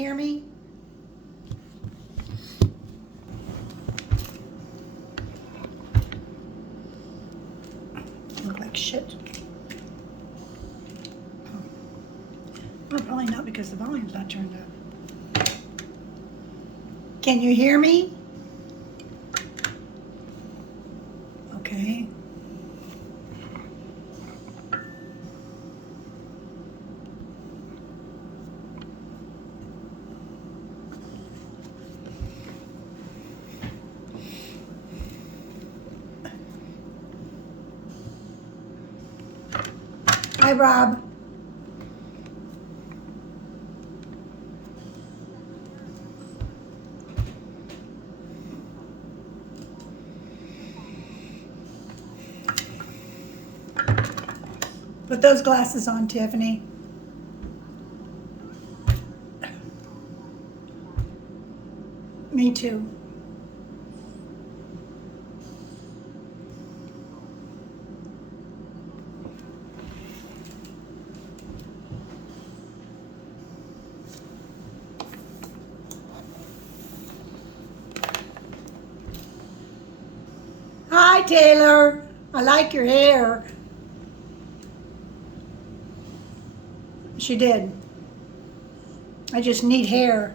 Hear me? Look like shit. Well, probably not because the volume's not turned up. Can you hear me? Okay. Hi, Rob. Put those glasses on, Tiffany. Me too. Hi, Taylor. I like your hair. She did. I just need hair.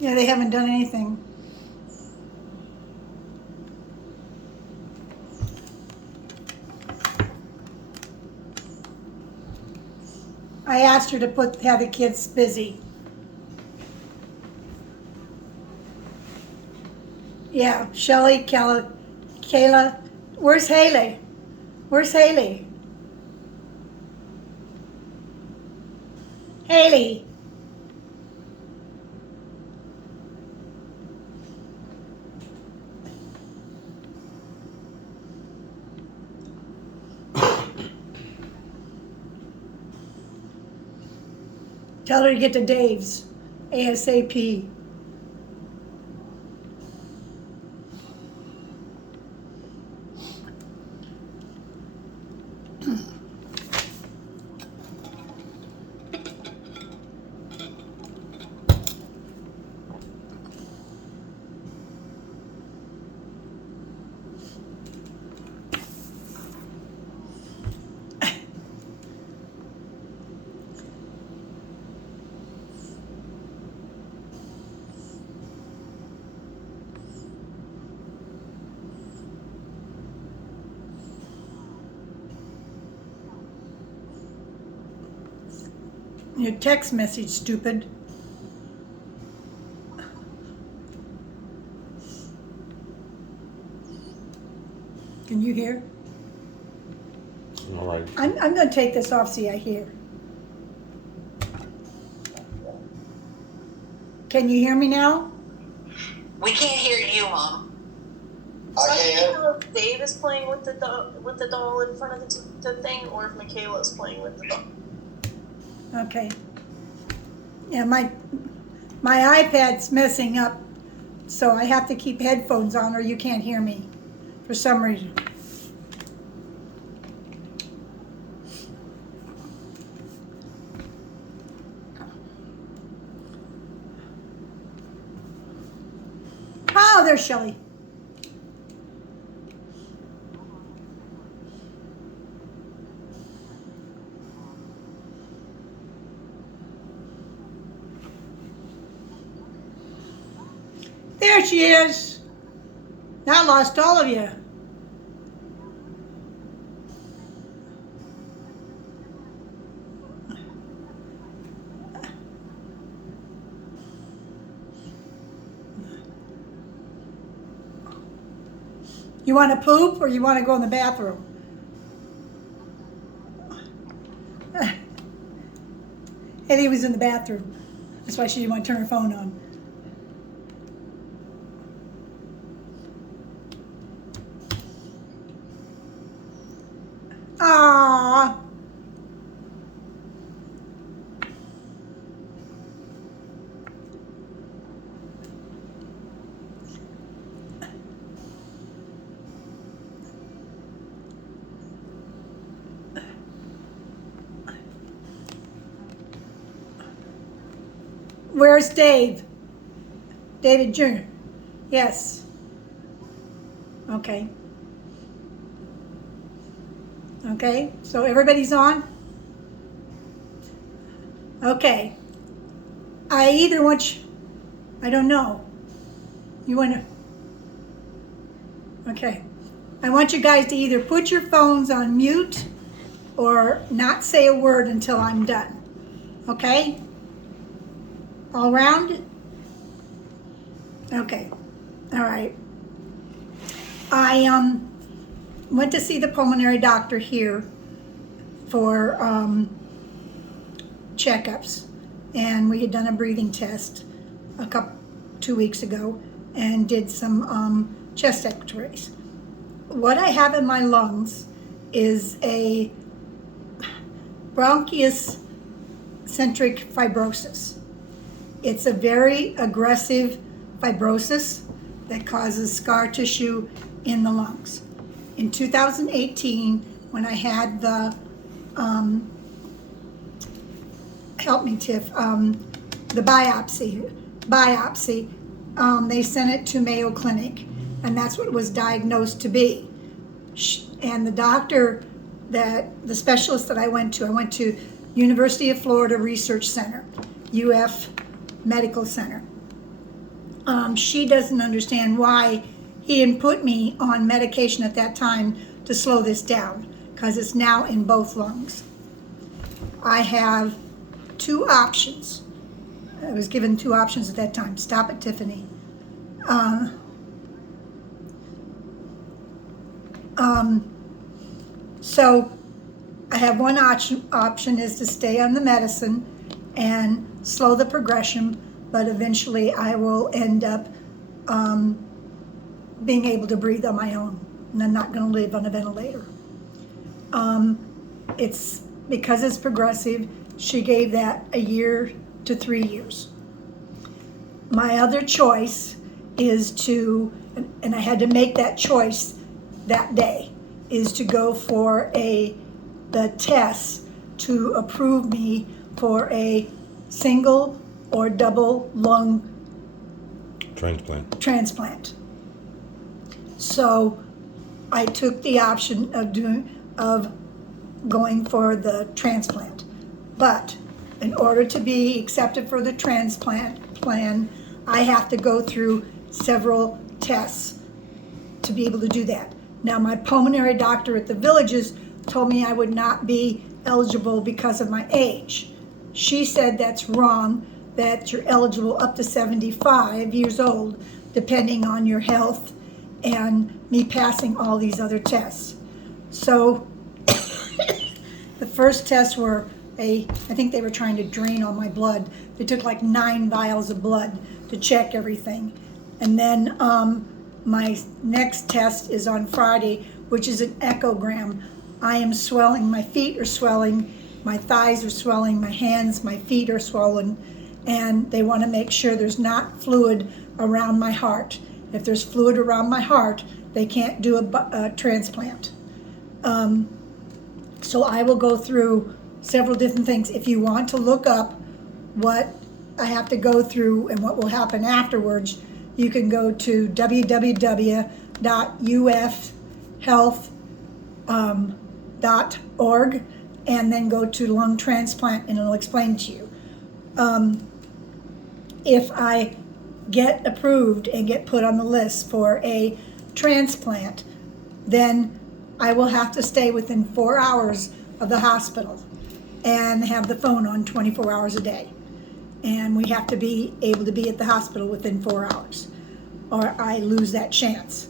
Yeah, they haven't done anything. I asked her to have the kids busy. Yeah, Shelly, Kayla. Where's Haley? Where's Haley? Haley. Tell her to get to Dave's ASAP. Your text message, stupid. Can you hear? All right. I'm going to take this off, see I hear. Can you hear me now? We can't hear you, Mom. I can. know if Dave is playing with the doll in front of the thing, or if Michaela is playing with the doll. Okay. Yeah, my iPad's messing up, so I have to keep headphones on or you can't hear me for some reason. Oh, there's Shelly. There she is. Now I lost all of you. You want to poop or you want to go in the bathroom? Eddie was in the bathroom. That's why she didn't want to turn her phone on. where's Dave? David Jr. Yes. Okay. Okay, so everybody's on? Okay. I either want you, I don't know. You want to, okay. I want you guys to either put your phones on mute or not say a word until I'm done. Okay? All around? Okay. All right. I went to see the pulmonary doctor here for checkups, and we had done a breathing test 2 weeks ago and did some chest x-rays. What I have in my lungs is a bronchiectasis fibrosis. It's a very aggressive fibrosis that causes scar tissue in the lungs. In 2018, when I had the, help me Tiff, the biopsy, they sent it to Mayo Clinic, and that's what it was diagnosed to be. And the doctor, the specialist that I went to University of Florida Research Center, UF Medical Center. She doesn't understand why he didn't put me on medication at that time to slow this down, because it's now in both lungs. I have 2 options. I was given 2 options at that time. Stop it, Tiffany. So I have one option is to stay on the medicine and slow the progression, but eventually I will end up being able to breathe on my own, and I'm not going to live on a ventilator. It's because it's progressive. She gave that a year to 3 years. My other choice is to, and I had to make that choice that day, is to go for the test to approve me for a single or double lung transplant. So I took the option of going for the transplant. But in order to be accepted for the transplant plan, I have to go through several tests to be able to do that. Now, my pulmonary doctor at the Villages told me I would not be eligible because of my age. She said that's wrong, that you're eligible up to 75 years old, depending on your health and me passing all these other tests. So the first tests were I think they were trying to drain all my blood. They took like 9 vials of blood to check everything. And then my next test is on Friday, which is an echogram. I am swelling, my feet are swelling, my thighs are swelling, my hands, my feet are swollen, and they want to make sure there's not fluid around my heart. If there's fluid around my heart, they can't do a transplant. So I will go through several different things. If you want to look up what I have to go through and what will happen afterwards, you can go to www.ufhealth.org and then go to lung transplant, and it'll explain to you. If I get approved and get put on the list for a transplant, then I will have to stay within 4 hours of the hospital and have the phone on 24 hours a day. And we have to be able to be at the hospital within 4 hours, or I lose that chance.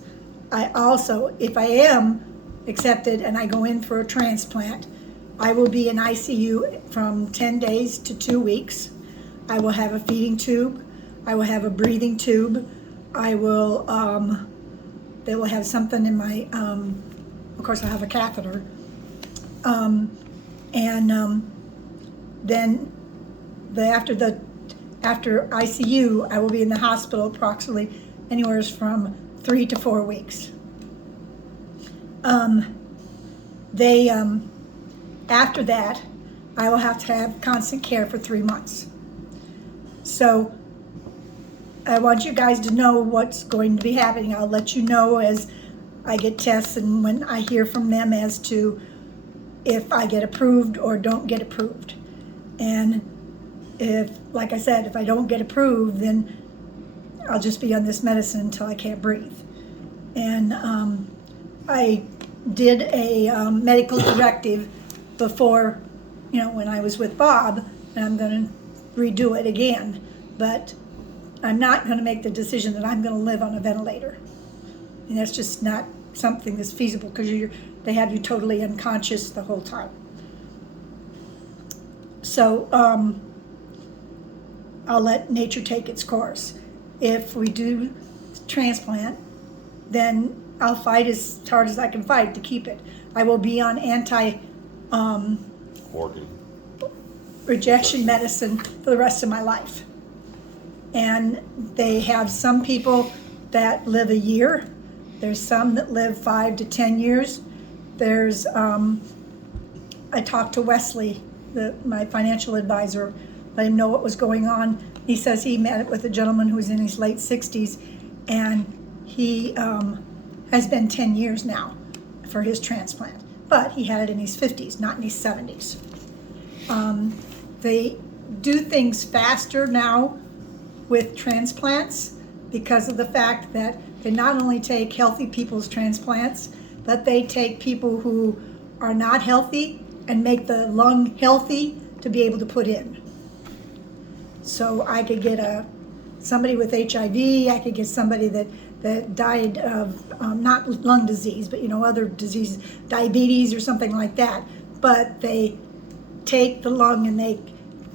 I also, if I am accepted and I go in for a transplant, I will be in ICU from 10 days to 2 weeks. I will have a feeding tube. I will have a breathing tube. I will, they will have something in my, of course I'll have a catheter. Then after ICU, I will be in the hospital approximately anywhere from 3 to 4 weeks. After that, I will have to have constant care for 3 months. So I want you guys to know what's going to be happening. I'll let you know as I get tests and when I hear from them as to if I get approved or don't get approved. And if, like I said, if I don't get approved, then I'll just be on this medicine until I can't breathe. And I did a medical directive before, when I was with Bob, and I'm going to redo it again. But I'm not going to make the decision that I'm going to live on a ventilator. And that's just not something that's feasible because they have you totally unconscious the whole time. So I'll let nature take its course. If we do transplant, then I'll fight as hard as I can fight to keep it. I will be on Organ. rejection medicine for the rest of my life. And they have some people that live a year. There's some that live 5 to 10 years. There's, I talked to Wesley, my financial advisor, let him know what was going on. He says he met with a gentleman who's in his late 60s, and he has been 10 years now for his transplant. But he had it in his 50s, not in his 70s. They do things faster now with transplants because of the fact that they not only take healthy people's transplants, but they take people who are not healthy and make the lung healthy to be able to put in. So I could get somebody with HIV, I could get somebody that died of, not lung disease, but other diseases, diabetes or something like that. But they take the lung and they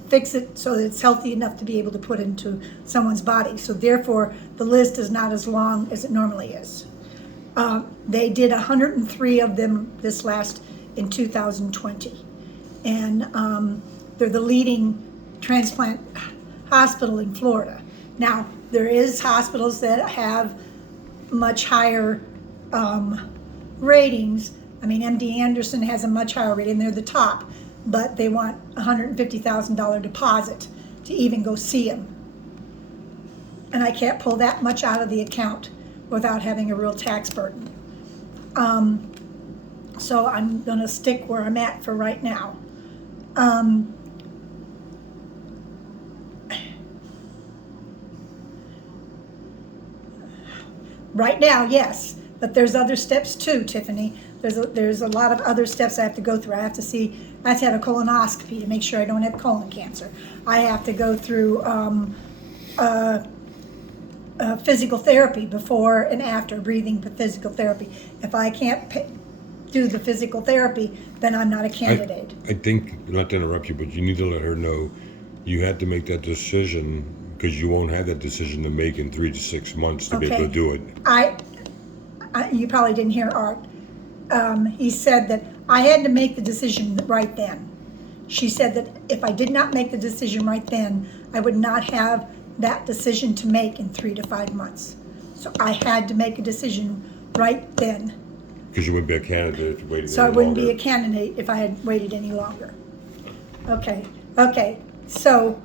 fix it so that it's healthy enough to be able to put into someone's body. So therefore, the list is not as long as it normally is. They did 103 of them in 2020. And they're the leading transplant hospital in Florida. Now, there is hospitals that have much higher ratings. I mean, MD Anderson has a much higher rating. They're the top, but they want $150,000 deposit to even go see him. And I can't pull that much out of the account without having a real tax burden. So I'm going to stick where I'm at for right now. Right now, yes, but there's other steps too, Tiffany. There's a lot of other steps I have to go through. I have to have a colonoscopy to make sure I don't have colon cancer. I have to go through physical therapy before and after, breathing physical therapy. If I can't do the physical therapy, then I'm not a candidate. I think, not to interrupt you, but you need to let her know you had to make that decision because you won't have that decision to make in 3 to 6 months to be able to do it. You probably didn't hear Art. He said that I had to make the decision right then. She said that if I did not make the decision right then, I would not have that decision to make in 3 to 5 months. So I had to make a decision right then. Because you wouldn't be a candidate if you waited So I any wouldn't longer. be a candidate if I had waited any longer. Okay. So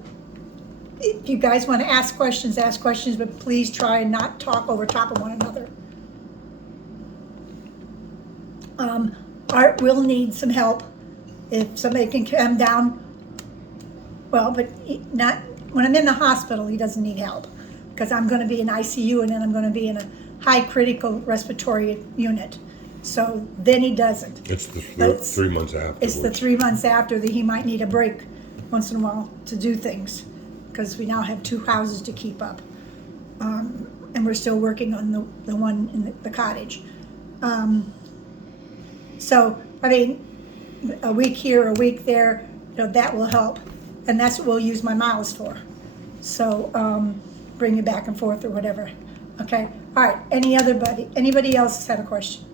if you guys want to ask questions, but please try and not talk over top of one another. Art will need some help if somebody can come down. Well, but not when I'm in the hospital, he doesn't need help because I'm going to be in ICU and then I'm going to be in a high critical respiratory unit. So then he doesn't. It's the But 3 months after. It's the 3 months after that he might need a break once in a while to do things because we now have 2 houses to keep up. And we're still working on the one in the cottage. So, I mean, a week here, a week there, that will help. And that's what we'll use my miles for. So, bring you back and forth or whatever. Okay? All right. Anybody else have a question?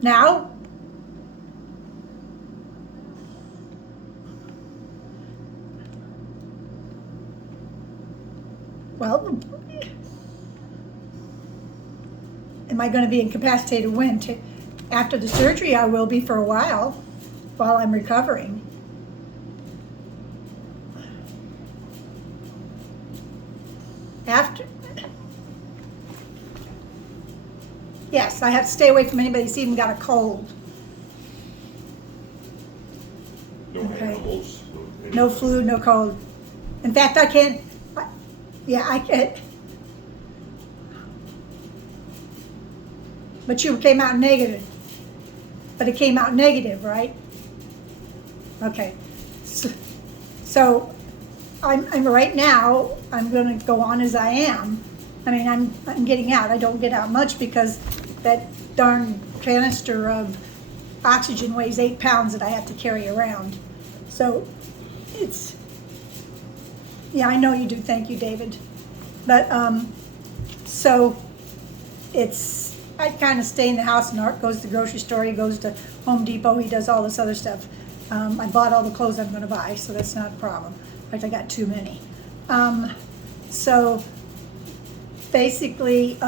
Now? Well, am I gonna be incapacitated when? After the surgery, I will be for a while I'm recovering. After. Yes, I have to stay away from anybody who's even got a cold. No Okay. animals. No flu, no cold. In fact, I can't. I can't. But you came out negative. But it came out negative, right? Okay. So I'm right now. I'm going to go on as I am. I mean, I'm getting out. I don't get out much because that darn canister of oxygen weighs 8 pounds that I have to carry around. So it's, yeah, I know you do. Thank you, David. But so it's, I kind of stay in the house, and Art goes to the grocery store, he goes to Home Depot, he does all this other stuff. I bought all the clothes I'm going to buy, so that's not a problem. In fact, I got too many. So basically,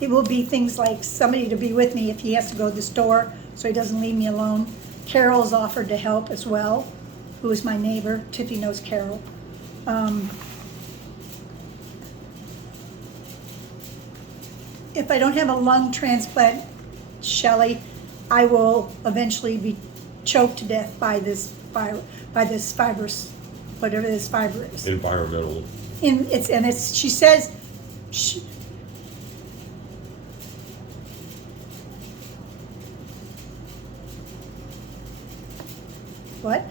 it will be things like somebody to be with me if he has to go to the store, so he doesn't leave me alone. Carol's offered to help as well, who is my neighbor. Tiffy knows Carol. If I don't have a lung transplant, Shelley, I will eventually be choked to death by this fibrous, whatever this fiber is. Environmental. She says, what?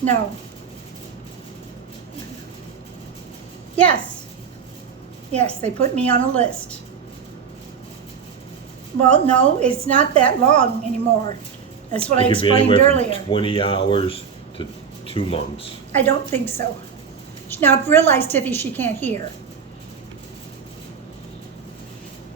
No. Yes, they put me on a list. Well, no, it's not that long anymore. That's what I explained earlier. 20 hours to 2 months. I don't think so. Now, realize, Tiffy, she can't hear.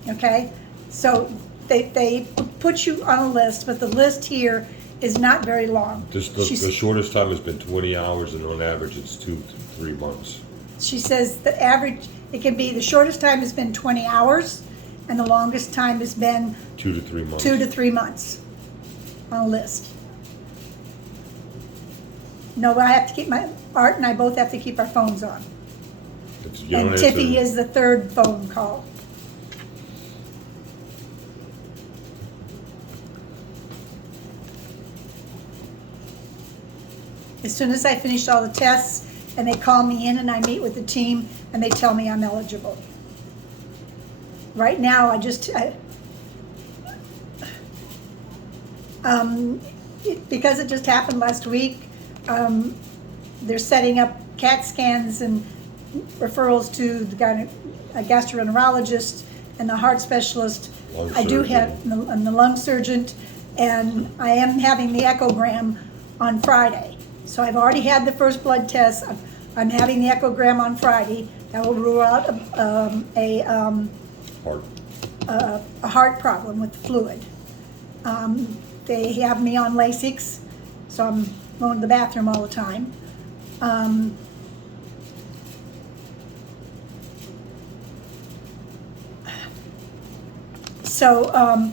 Okay? So they put you on a list, but the list here is not very long. The shortest time has been 20 hours, and on average it's 2 to 3 months. She says the average, it can be, the shortest time has been 20 hours, and the longest time has been 2 to 3 months. 2 to 3 months on a list. No, I have to keep Art and I both have to keep our phones on. And Tiffy is the third phone call. As soon as I finish all the tests and they call me in and I meet with the team and they tell me I'm eligible. Right now, because it just happened last week, they're setting up CAT scans and referrals to a gastroenterologist and the heart specialist. I do have, and the lung surgeon, and I am having the echogram on Friday. So I've already had the first blood test. I'm having the echogram on Friday. That will rule out a heart problem with the fluid. They have me on Lasix, so I'm going to the bathroom all the time. So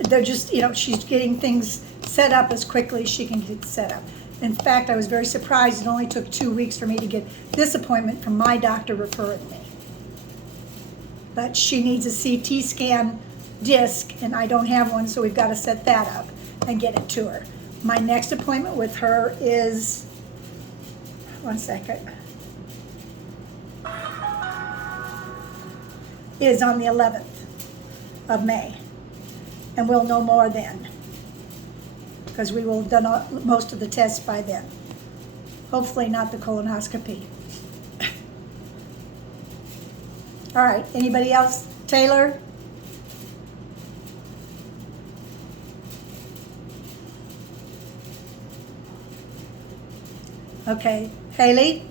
they're just, she's getting things set up as quickly as she can get set up. In fact, I was very surprised it only took 2 weeks for me to get this appointment from my doctor referring me. But she needs a CT scan disc, and I don't have one, so we've got to set that up and get it to her. My next appointment with her is, one second, is on the 11th of May, and we'll know more then, because we will have done most of the tests by then. Hopefully not the colonoscopy. All right, anybody else? Taylor? Okay, Haley?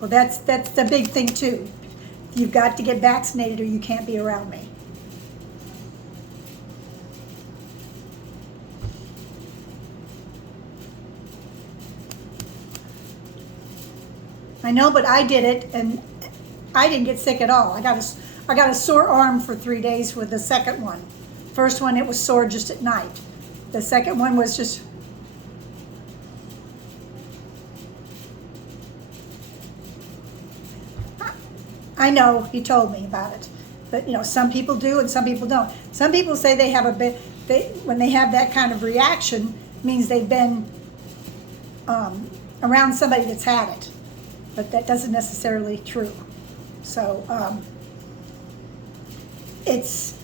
Well, that's the big thing too. You've got to get vaccinated or you can't be around me. I know, but I did it, and I didn't get sick at all. I got a sore arm for 3 days with the second one. First one, it was sore just at night. The second one was just. I know, he told me about it. But, some people do and some people don't. Some people say they have when they have that kind of reaction, means they've been around somebody that's had it. But that doesn't necessarily true. So, it's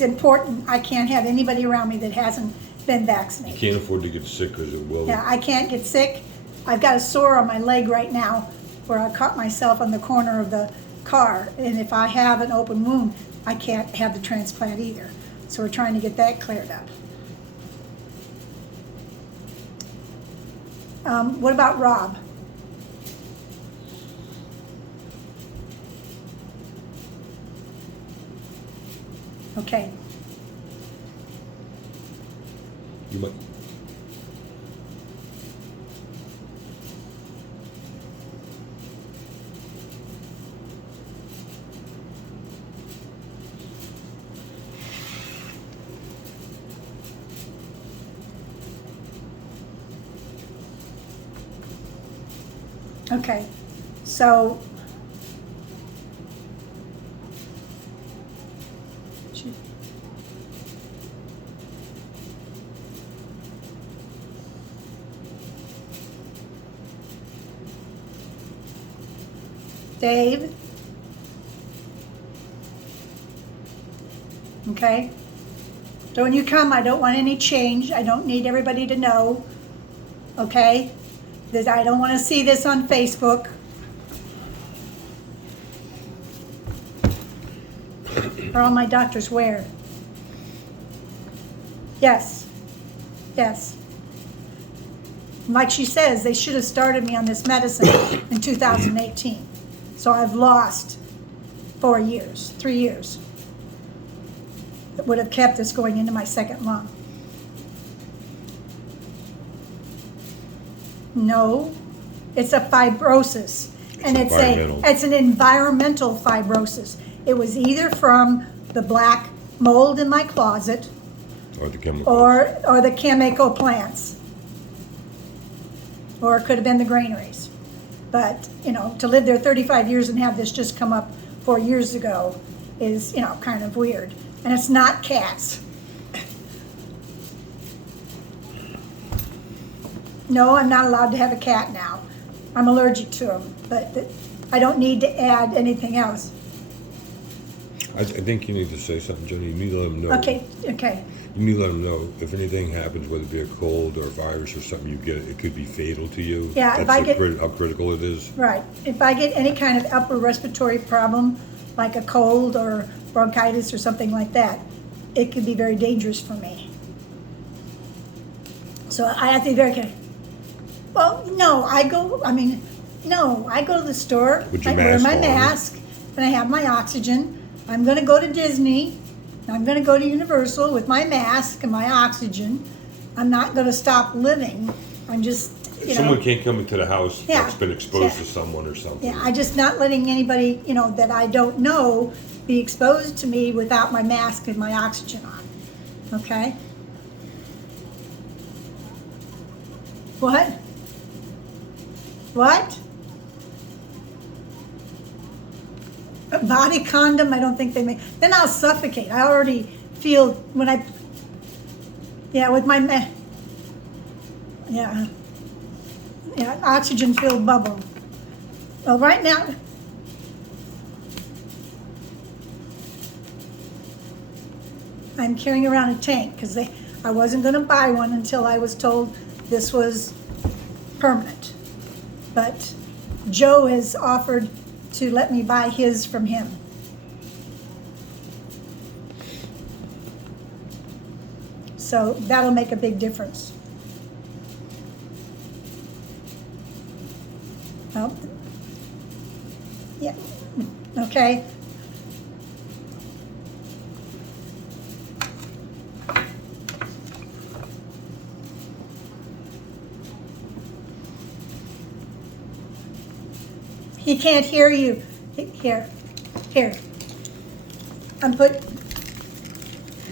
important. I can't have anybody around me that hasn't been You vaccinated. can't afford to get sick because it will. Yeah, I can't get sick. I've got a sore on my leg right now where I caught myself on the corner of the car. And if I have an open wound, I can't have the transplant either. So we're trying to get that cleared up. What about Rob? Okay. You might. Okay. So. Dave? Okay? So when you come, I don't want any change. I don't need everybody to know. Okay? That I don't want to see this on Facebook. Are all my doctors where? Yes. Yes. Like she says, they should have started me on this medicine in 2018. So I've lost 4 years, 3 years. That would have kept this going into my second lung. No, it's a fibrosis. And environmental. it's an environmental fibrosis. It was either from the black mold in my closet Or the chemicals. or the chemical plants. Or it could have been the granaries. But, to live there 35 years and have this just come up 4 years ago is, kind of weird. And it's not cats. No, I'm not allowed to have a cat now. I'm allergic to them, but I don't need to add anything else. I think you need to say something, Jenny. You need to let them know. Okay. You need to let them know if anything happens, whether it be a cold or a virus or something you get, it could be fatal to you. Yeah, if That's I get- how critical it is. Right. If I get any kind of upper respiratory problem, like a cold or bronchitis or something like that, it could be very dangerous for me. So I have to be very careful. Well, no, I go to the store, With I your wear mask my on. mask, and I have my oxygen. I'm gonna go to Disney, I'm gonna go to Universal with my mask and my oxygen. I'm not gonna stop living. I'm just, If someone can't come into the house Yeah. that's been exposed Yeah. to someone or something. Yeah, I'm just not letting anybody, that I don't know be exposed to me without my mask and my oxygen on. Okay? What? What? A body condom, I don't think they make. Then I'll suffocate. I already feel when with my yeah, oxygen-filled bubble. Well, right now, I'm carrying around a tank because I wasn't going to buy one until I was told this was permanent. But Joe has offered to let me buy his from him. So that'll make a big difference. Well, yeah, okay. He can't hear you. Here. Put.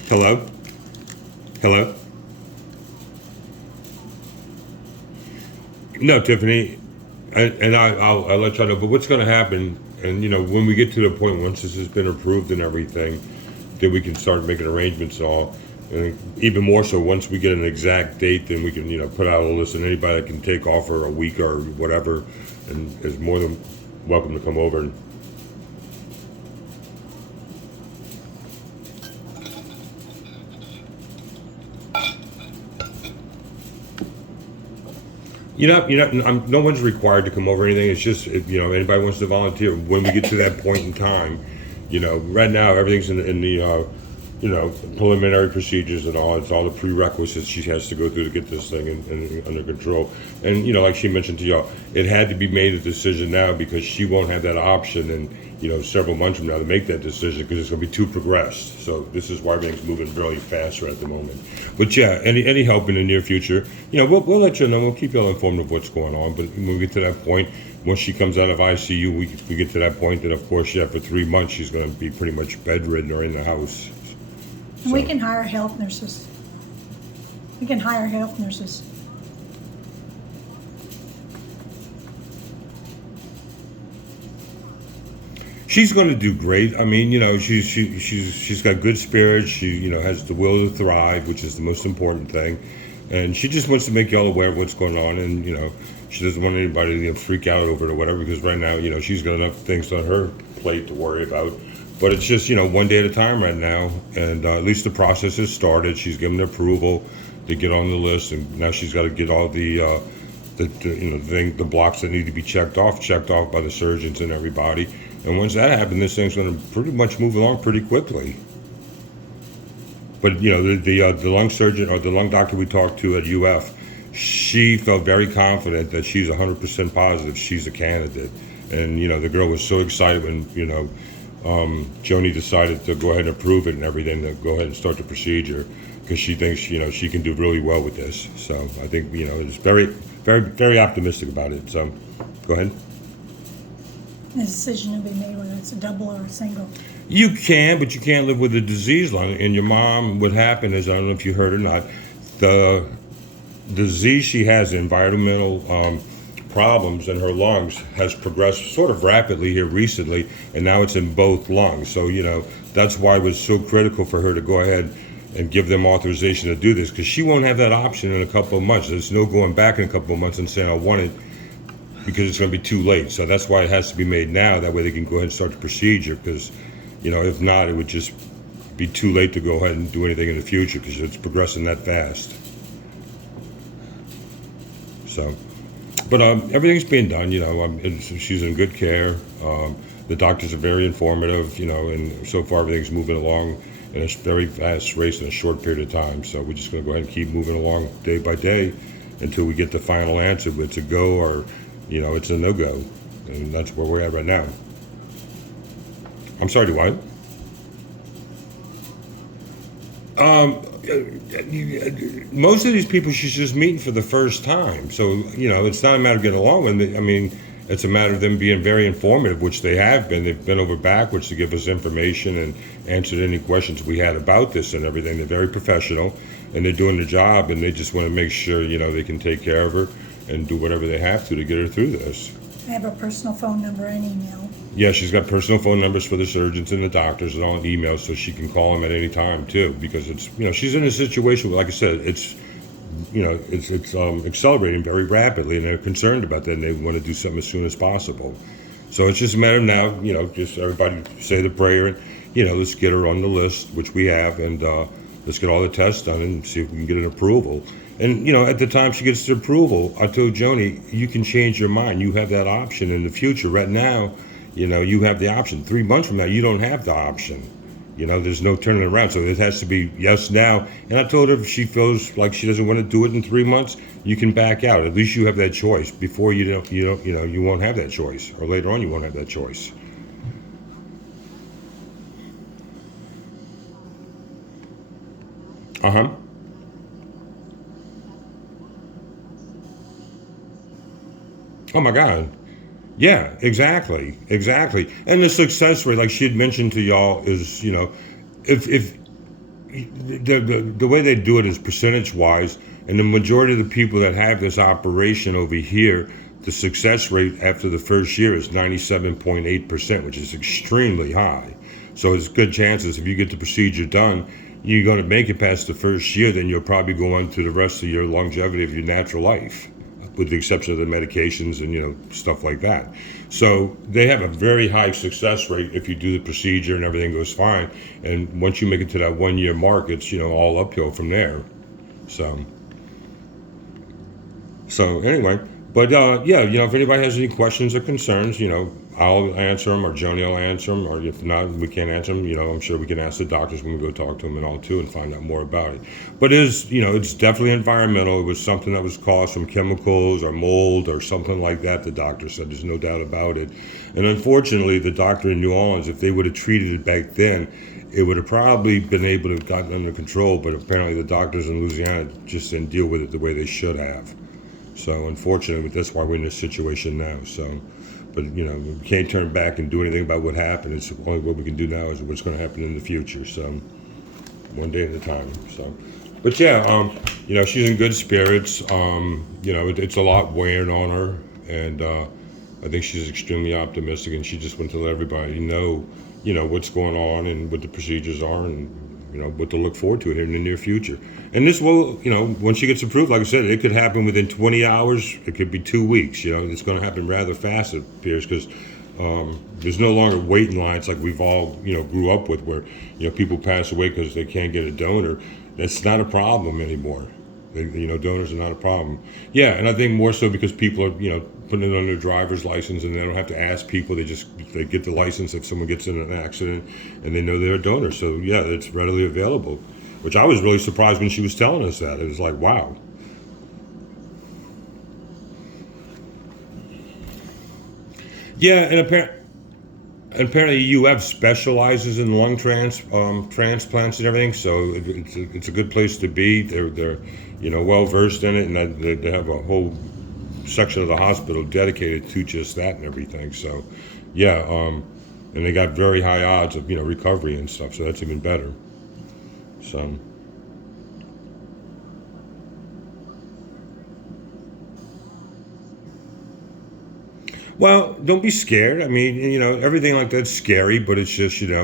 Hello? Hello? No, Tiffany, and I'll let you know, but what's going to happen, and when we get to the point, once this has been approved and everything, then we can start making arrangements and all. And even more so, once we get an exact date, then we can, put out a list, and anybody that can take off for a week or whatever, and is more than welcome to come over. And no one's required to come over or anything. It's just, anybody wants to volunteer when we get to that point in time. Right now everything's in the preliminary procedures and all. It's all the prerequisites she has to go through to get this thing in under control. And like she mentioned to y'all, it had to be made a decision now because she won't have that option in several months from now to make that decision because it's going to be too progressed. So this is why everything's moving really faster at the moment. But yeah, any help in the near future, we'll let you know. We'll keep y'all informed of what's going on. But when we get to that point, once she comes out of ICU, we get to that point, then of course, for 3 months she's going to be pretty much bedridden or in the house. So. We can hire health nurses. She's going to do great. I mean, she's got good spirits. She has the will to thrive, which is the most important thing. And she just wants to make y'all aware of what's going on, and she doesn't want anybody to freak out over it or whatever, because right now she's got enough things on her plate to worry about. But it's just one day at a time right now, and at least the process has started. She's given the approval to get on the list, and now she's got to get all the blocks that need to be checked off by the surgeons and everybody. And once that happens, this thing's going to pretty much move along pretty quickly. But the lung surgeon or the lung doctor we talked to at UF, she felt very confident that she's 100% positive she's a candidate. And the girl was so excited when Joni decided to go ahead and approve it and everything, to go ahead and start the procedure, because she thinks she can do really well with this. So I think it's very, very, very optimistic about it. So go ahead. The decision will be made whether it's a double or a single. You can, but you can't live with a disease lung. And your mom, what happened is, I don't know if you heard or not, the disease she has, environmental problems in her lungs, has progressed sort of rapidly here recently, and now it's in both lungs. So that's why it was so critical for her to go ahead and give them authorization to do this, because she won't have that option in a couple of months. There's no going back in a couple of months and saying I want it, because it's going to be too late. So that's why it has to be made now. That way they can go ahead and start the procedure, because if not, it would just be too late to go ahead and do anything in the future, because it's progressing that fast. So, but everything's being done. She's in good care. The doctors are very informative. And so far everything's moving along in a very fast race in a short period of time. So we're just going to go ahead and keep moving along day by day until we get the final answer. But it's a go or it's a no-go, and that's where we're at right now. I'm sorry, do what? Most of these people she's just meeting for the first time, so it's not a matter of getting along with them. I mean, it's a matter of them being very informative, which they have been. They've been over backwards to give us information and answered any questions we had about this and everything. They're very professional, and they're doing their job, and they just want to make sure they can take care of her and do whatever they have to get her through this. I have a personal phone number and email. Yeah, she's got personal phone numbers for the surgeons and the doctors and all the emails, so she can call them at any time too. Because it's she's in a situation where, like I said, it's accelerating very rapidly, and they're concerned about that, and they want to do something as soon as possible. So it's just a matter of now, just everybody say the prayer, and let's get her on the list, which we have, and let's get all the tests done and see if we can get an approval. And, at the time she gets the approval, I told Joni, you can change your mind. You have that option in the future. Right now, you have the option. 3 months from now, you don't have the option. There's no turning around. So it has to be yes now. And I told her if she feels like she doesn't want to do it in 3 months, you can back out. At least you have that choice. Before you won't have that choice. Or later on, you won't have that choice. Uh-huh. Oh my God. Yeah, exactly, exactly. And the success rate, like she had mentioned to y'all, is if the way they do it is percentage wise, and the majority of the people that have this operation over here, the success rate after the first year is 97.8%, which is extremely high. So it's good chances if you get the procedure done, you're going to make it past the first year, then you'll probably go on to the rest of your longevity of your natural life, with the exception of the medications and stuff like that. So they have a very high success rate if you do the procedure and everything goes fine. And once you make it to that 1 year mark, it's all uphill from there. So anyway, but yeah, if anybody has any questions or concerns, I'll answer them, or Joni will answer them, or if not, we can't answer them. I'm sure we can ask the doctors when we go talk to them and all too, and find out more about it. But it's definitely environmental. It was something that was caused from chemicals or mold or something like that. The doctor said, there's no doubt about it. And unfortunately, the doctor in New Orleans, if they would have treated it back then, it would have probably been able to have gotten under control. But apparently, the doctors in Louisiana just didn't deal with it the way they should have. So unfortunately, that's why we're in this situation now. So. But we can't turn back and do anything about what happened. It's only what we can do now is what's going to happen in the future. So one day at a time. So, but yeah, she's in good spirits. It's a lot weighing on her, and I think she's extremely optimistic. And she just wants to let everybody know, what's going on and what the procedures are, and what to look forward to here in the near future. And this will, once she gets approved, like I said, it could happen within 20 hours. It could be 2 weeks. It's going to happen rather fast, it appears, because there's no longer waiting lines like we've all, grew up with, where, people pass away because they can't get a donor. That's not a problem anymore. Donors are not a problem. Yeah, and I think more so because people are, putting it on their driver's license, and they don't have to ask people. They get the license if someone gets in an accident, and they know they're a donor. So yeah, it's readily available, which I was really surprised when she was telling us that. It was like, wow. Yeah, and apparently UF specializes in lung transplants and everything, so it's a good place to be. They're well versed in it, and they have a whole section of the hospital dedicated to just that and everything. So yeah, and they got very high odds of recovery and stuff, so that's even better. So well, don't be scared. I mean, everything like that's scary, but it's just, you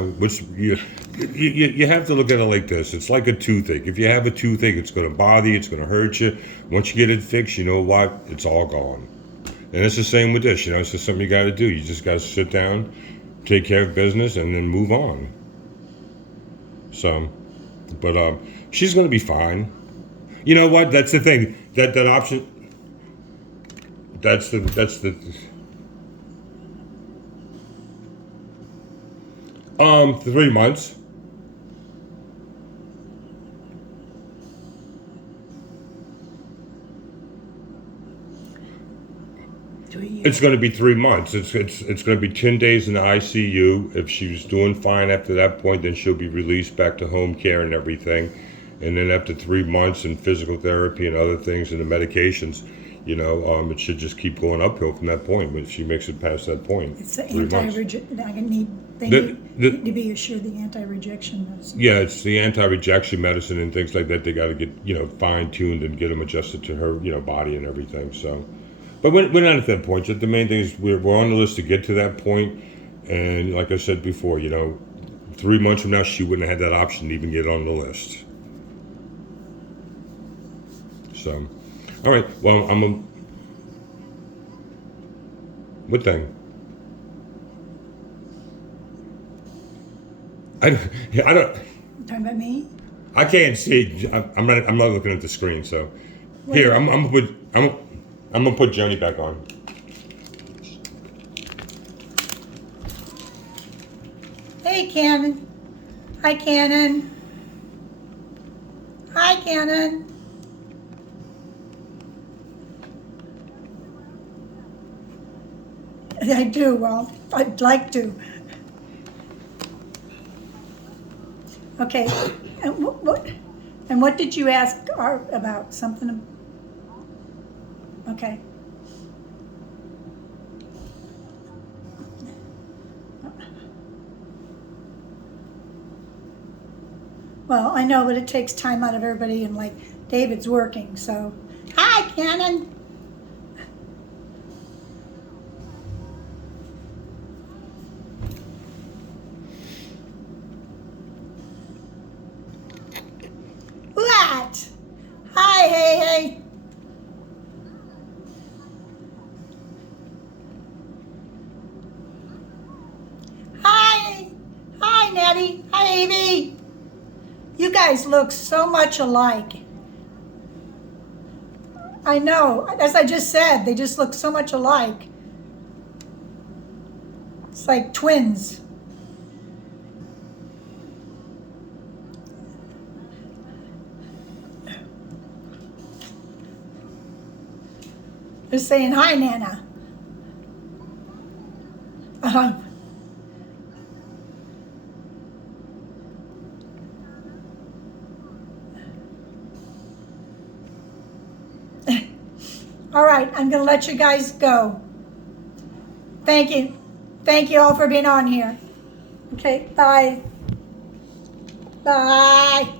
have to look at it like this. It's like a toothache. If you have a toothache, it's going to bother you. It's going to hurt you. Once you get it fixed, you know what? It's all gone. And it's the same with this. It's just something you got to do. You just got to sit down, take care of business, and then move on. So, but she's going to be fine. You know what? That's the thing. That option. That's the 3 months. It's going to be 3 months. It's going to be 10 days in the ICU. If she's doing fine after that point, then she'll be released back to home care and everything. And then after 3 months in physical therapy and other things and the medications, it should just keep going uphill from that point. But if she makes it past that point, It's the 3 months. they need to be assured the anti-rejection medicine. Yeah, it's the anti-rejection medicine and things like that. They got to get fine-tuned and get them adjusted to her body and everything. So, but we're not at that point yet. The main thing is we're on the list to get to that point. And like I said before, 3 months from now she wouldn't have had that option to even get on the list. So, all right. Well, what thing? I don't. Talking about me? I can't see. I'm not looking at the screen. So, here I'm gonna put Joni back on. Hey, Cannon. Hi, Cannon. Hi, Cannon. I do. Well, I'd like to. Okay. And what did you ask Art about? Something? Okay. Well, I know, but it takes time out of everybody, and like David's working, so. Hi, Cannon. What? Hi, hey. Hi. Hi, Nettie. Hi, Evie. You guys look so much alike. I know. As I just said, they just look so much alike. It's like twins. They're saying hi, Nana. Uh-huh. All right, I'm going to let you guys go. Thank you. Thank you all for being on here. Okay, bye. Bye.